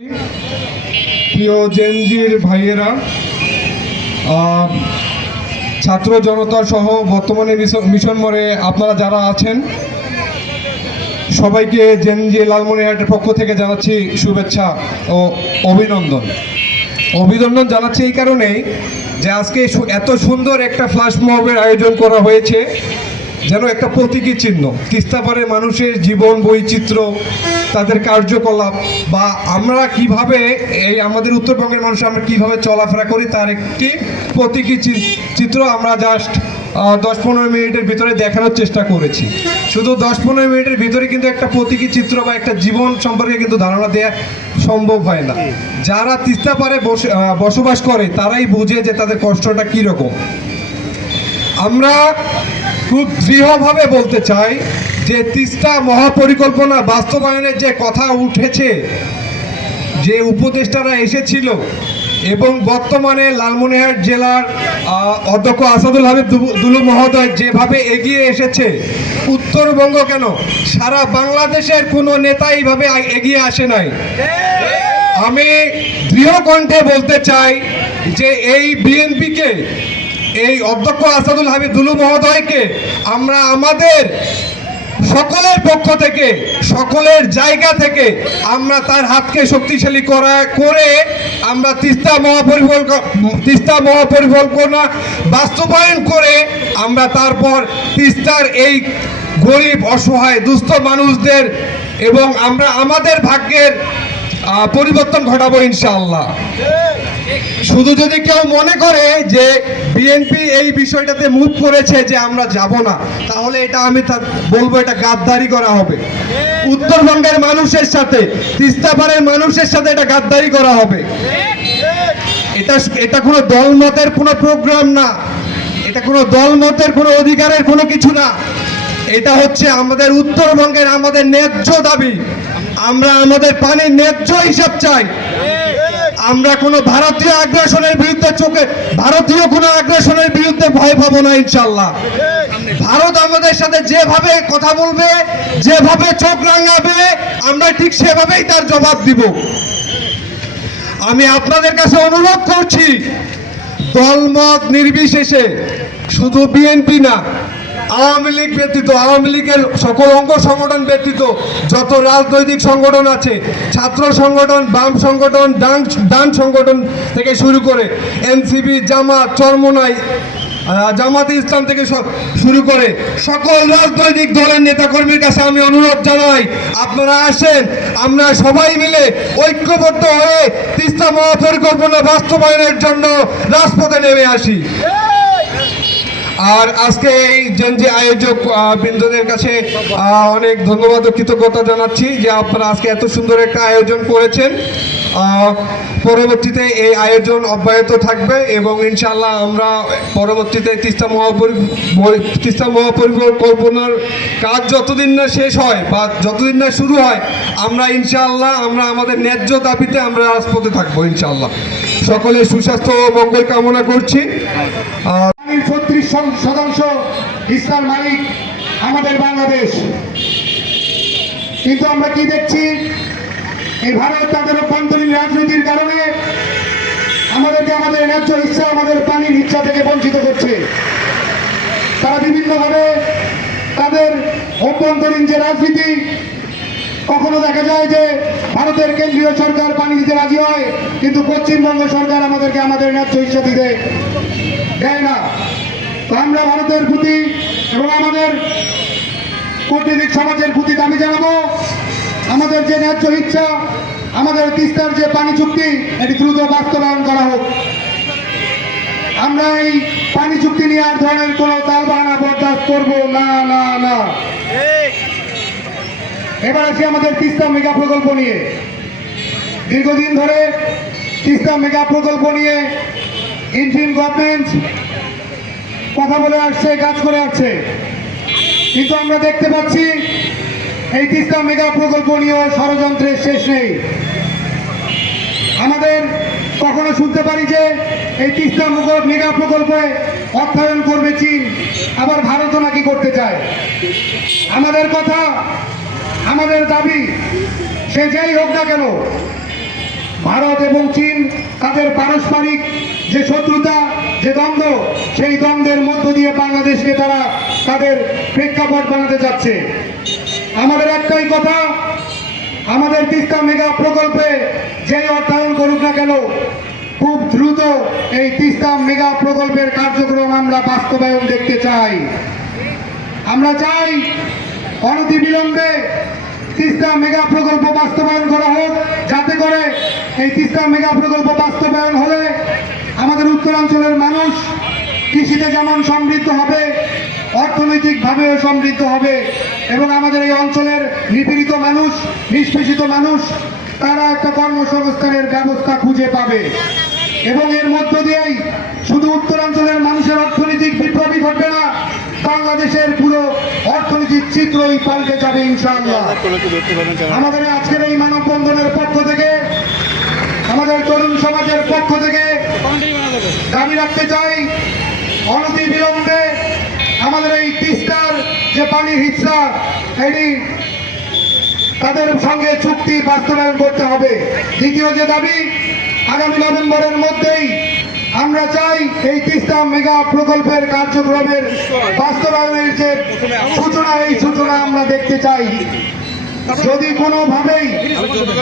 প্রিয় জেনজির ভাইয়েরা, ছাত্র জনতা সহ বর্তমানে মিশন মোড়ে আপনারা যারা আছেন সবাইকে জেনজি লালমনিরহাটের পক্ষ থেকে জানাচ্ছি শুভেচ্ছা ও অভিনন্দন জানাচ্ছি এই কারণেই যে আজকে এত সুন্দর একটা ফ্ল্যাশ মবের আয়োজন করা হয়েছে, যেন একটা প্রতীকী চিহ্ন তিস্তাপাড়ের মানুষের জীবন বৈচিত্র্য, তাদের কার্যকলাপ বা আমরা কিভাবে এই আমাদের উত্তরবঙ্গের মানুষ আমরা কিভাবে চলাফেরা করি তার একটি প্রতীকী চিত্র আমরা জাস্ট 10-15 মিনিটের ভিতরে দেখানোর চেষ্টা করেছি। শুধু 10-15 মিনিটের ভিতরে কিন্তু একটা প্রতীকী চিত্র বা একটা জীবন সম্পর্কে কিন্তু ধারণা দেওয়া সম্ভব হয় না। যারা তিস্তাপাড়ে বসবাস করে তারাই বুঝে যে তাদের কষ্টটা কীরকম। আমরা খুব দৃঢ়ভাবে বলতে চাই যে তিস্তা মহাপরিকল্পনা বাস্তবায়নের যে কথা উঠেছে, যে উপদেষ্টারা এসেছিল এবং বর্তমানে লালমনিরহাট জেলার অধ্যক্ষ আসাদুল হাবিব দুলু মহোদয় যেভাবে এগিয়ে এসেছে, উত্তরবঙ্গ কেন সারা বাংলাদেশের কোনো নেতা এইভাবে এগিয়ে আসে নাই। আমি দৃঢ় কণ্ঠে বলতে চাই যে এই বিএনপিকে, এই অধ্যক্ষ আসাদুল হাবিব দুলু মহোদয়কে আমরা আমাদের সকলের পক্ষ থেকে সকলের জায়গা থেকে আমরা তার হাতকে শক্তিশালী করে আমরা তিস্তা মহাপরিকল্পনা বাস্তবায়ন করে আমরা তারপর তিস্তার এই গরিব অসহায় দুস্থ মানুষদের এবং আমরা আমাদের ভাগ্যের পরিবর্তন ঘটাবো ইনশাআল্লাহ। শুধু যদি কেউ মনে করে যে বিএনপি এই বিষয়টাতে মুভ করেছে যে আমরা যাব না, তাহলে এটা আমি বলবো এটা গাদ্দারি করা হবে। উত্তরবঙ্গের মানুষের সাথে, তিস্তাপাড়ের মানুষের সাথে এটা গাদ্দারি করা হবে। এটা কোনো দলমতের কোনো প্রোগ্রাম না, এটা কোনো দলমতের কোনো অধিকারের কোনো কিছু না। এটা হচ্ছে আমাদের উত্তরবঙ্গের আমাদের ন্যায্য দাবি। আমরা আমাদের পানির ন্যায্য হিসাব চাই। আমরা কোনো ভারতীয় আগ্রাসনের বিরুদ্ধে ভারতীয় কোনো আগ্রাসনের বিরুদ্ধে ভয় পাবো না ইনশাল্লাহ। ভারত আমাদের সাথে যেভাবে কথা বলবে, যেভাবে চোখ রাঙাবে, আমরা ঠিক সেভাবেই তার জবাব দিব। আমি আপনাদের কাছে অনুরোধ করছি, দলমত নির্বিশেষে, শুধু বিএনপি না, আওয়ামী লীগ ব্যতীত, আওয়ামী লীগের সকল অঙ্গ সংগঠন ব্যতীত যত রাজনৈতিক সংগঠন আছে, ছাত্র সংগঠন, বাম সংগঠন, ডান সংগঠন থেকে শুরু করে এনসিপি, জামাত, চরমোনাই, জামাতে ইসলাম থেকে শুরু করে সকল রাজনৈতিক দলের নেতাকর্মীর কাছে আমি অনুরোধ জানাই, আপনারা আসেন, আমরা সবাই মিলে ঐক্যবদ্ধ হয়ে তিস্তা মহাপরিকল্পনা বাস্তবায়নের জন্য রাজপথে নেমে আসি। আর আজকে এই জেনজি আয়োজক বৃন্দদের কাছে অনেক ধন্যবাদ ও কৃতজ্ঞতা জানাচ্ছি যে আপনারা আজকে এত সুন্দর একটা আয়োজন করেছেন। পরবর্তীতে এই আয়োজন অব্যাহত থাকবে এবং ইনশাআল্লাহ আমরা পরবর্তীতে তিস্তা মহাপরিকল্পনার কাজ যতদিন না শেষ হয় বা যতদিন না শুরু হয়, আমরা ইনশাআল্লাহ আমরা আমাদের ন্যায্য দাবিতে আমরা রাজপথে থাকবো ইনশাআল্লাহ। সকলের সুস্বাস্থ্য ও মঙ্গল কামনা করছি। 36% হিস্সার মালিক আমাদের বাংলাদেশ, কিন্তু আমরা কি দেখছি, এই ভারত তাদের অভ্যন্তরীণ রাজনীতির কারণে আমাদেরকে আমাদের ন্যায্য হিস্সা, আমাদের পানির হিস্সা থেকে বঞ্চিত করছে। তারা বিভিন্নভাবে তাদের অভ্যন্তরীণ যে রাজনীতি, কখনো দেখা যায় যে ভারতের কেন্দ্রীয় সরকার পানি দিতে রাজি হয়, কিন্তু পশ্চিমবঙ্গ সরকার আমাদেরকে আমাদের ন্যায্য হিস্সা দিতে দেয় না। তো আমরা ভারতের প্রতি এবং আমাদের কূটনৈতিক সমাজের প্রতি দাবি জানাবো, আমাদের যে ন্যায্য ইচ্ছা, আমাদের তিস্তার যে পানি চুক্তি, এটি দ্রুত বাস্তবায়ন করা হোক। আমরা এই পানি চুক্তি নিয়ে আর ধরনের কোনো তালবাহানা বরদাস্ত করবো না না না। এবার আসি আমাদের তিস্তা মেগা প্রকল্প নিয়ে। দীর্ঘদিন ধরে তিস্তা মেগা প্রকল্প নিয়ে ইন্ডিয়ান গভর্নমেন্ট কথা বলে আসছে, কাজ করে আসছে, কিন্তু আমরা দেখতে পাচ্ছি এই তিস্তা মেগা প্রকল্প নিয়েও ষড়যন্ত্রের শেষ নেই। আমাদের কখনো শুনতে পারি যে এই তিস্তা মেগা প্রকল্পে অর্থায়ন করবে চীন, আবার ভারতও নাকি করতে চায়। আমাদের কথা, আমাদের দাবি, সে যেই হোক না কেন, ভারত এবং চীন তাদের পারস্পরিক যে শত্রুতা, যে দ্বন্দ্ব, সেই দ্বন্দ্বের মধ্য দিয়ে বাংলাদেশকে তারা তাদের প্রেক্ষাপট বানাতে চাচ্ছে। আমাদের একটাই কথা, আমাদের তিস্তা মেগা প্রকল্পে যেই অর্থায়ন করুক না কেন, খুব দ্রুত এই তিস্তা মেগা প্রকল্পের কার্যক্রম আমরা বাস্তবায়ন দেখতে চাই। আমরা চাই অনতিবিলম্বে তিস্তা মেগা প্রকল্প বাস্তবায়ন করা হোক, যাতে করে এই তিস্তা মেগা প্রকল্প বাস্তবায়ন হলে আমাদের উত্তরাঞ্চলের মানুষ কৃষিতে যেমন সমৃদ্ধ হবে, অর্থনৈতিকভাবেও সমৃদ্ধ হবে এবং আমাদের এই অঞ্চলের নিপীড়িত মানুষ, নিষ্পেষিত মানুষ তারা একটা কর্মসংস্থানের ব্যবস্থা খুঁজে পাবে এবং এর মধ্য দিয়েই শুধু উত্তরাঞ্চলের মানুষের অর্থনৈতিক বিপ্লবই ঘটবে না, বাংলাদেশের পুরো অর্থনৈতিক চিত্রই পাল্টে যাবে ইনশাআল্লাহ। আমাদের আজকের এই মানববন্ধনের পক্ষ থেকে, আমাদের তরুণ সমাজের পক্ষ থেকে দাবি রাখতে চাই, অনতিবিলম্বে আমাদের এই তিস্তার যে পানির হিস্সা, এটি তাদের সঙ্গে চুক্তি বাস্তবায়ন করতে হবে। দ্বিতীয় যে দাবি, আগামী নভেম্বরের মধ্যেই আমরা চাই এই তিস্তা মেগা প্রকল্পের কার্যক্রমের বাস্তবায়নের যে সূচনা, এই সূচনা আমরা দেখতে চাই। যদি কোনোভাবেই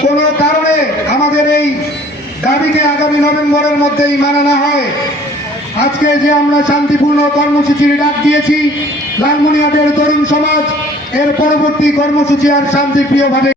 কোনো কারণে আমাদের এই দাবিকে আগামী নভেম্বরের মধ্যেই মানা না হয়, আজকে যে আমরা শান্তিপূর্ণ কর্মসূচির ডাক দিয়েছি লালমনিরহাটের তরুণ সমাজ, এর পরবর্তী কর্মসূচি আর শান্তিপ্রিয়ভাবে